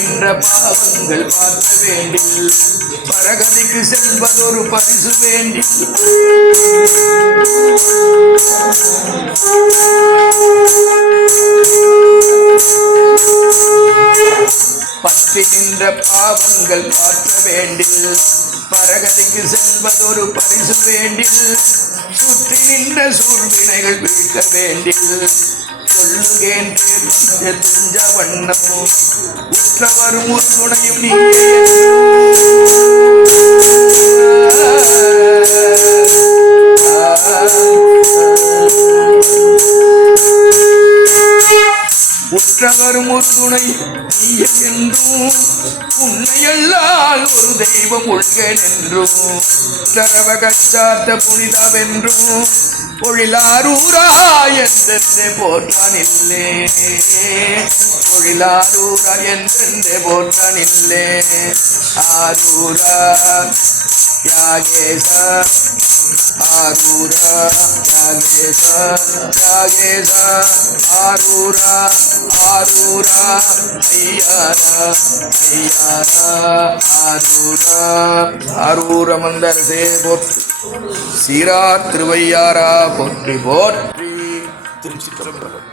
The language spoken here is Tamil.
நின்ற பாவங்கள் பார்க்க வேண்டில் பரகதிக்கு செல்வதொரு பரிசு வேண்டில் பற்றி நின்ற பாவங்கள் பார்க்க வேண்டில் பரகதிக்கு செல்வதொரு பரிசு வேண்டில் சுற்றி நின்ற சூழ்வினைகள் வீழ்க்க வேண்டில் சொல்லுகேன் துஞ்ச வண்ணமோ உற்றவரும் ஒரு துணையும் நீங்க உற்றவரும் ஒரு துணை நீய என்றும் உன்னையல்லால் ஒரு தெய்வம் உள்கன் என்றும் தரவகச்சார்த்த புனிதவென்றும் பொழிலாரூரா என்றென்றே போற்றானில்லே பொழிலாரூரா என்றென்றே போற்றானில்லே ஆரூரா யாகேச ஆரூரா யாகேச யாகேச ஆரூரா ஆரூரா ஐயாரா ஐயாரா ஆரூரா ஆரூர மந்தரசே போற்றி சீரார் திருவையாரா போற்றி போற்றி திருச்சிற்றம்பலம்.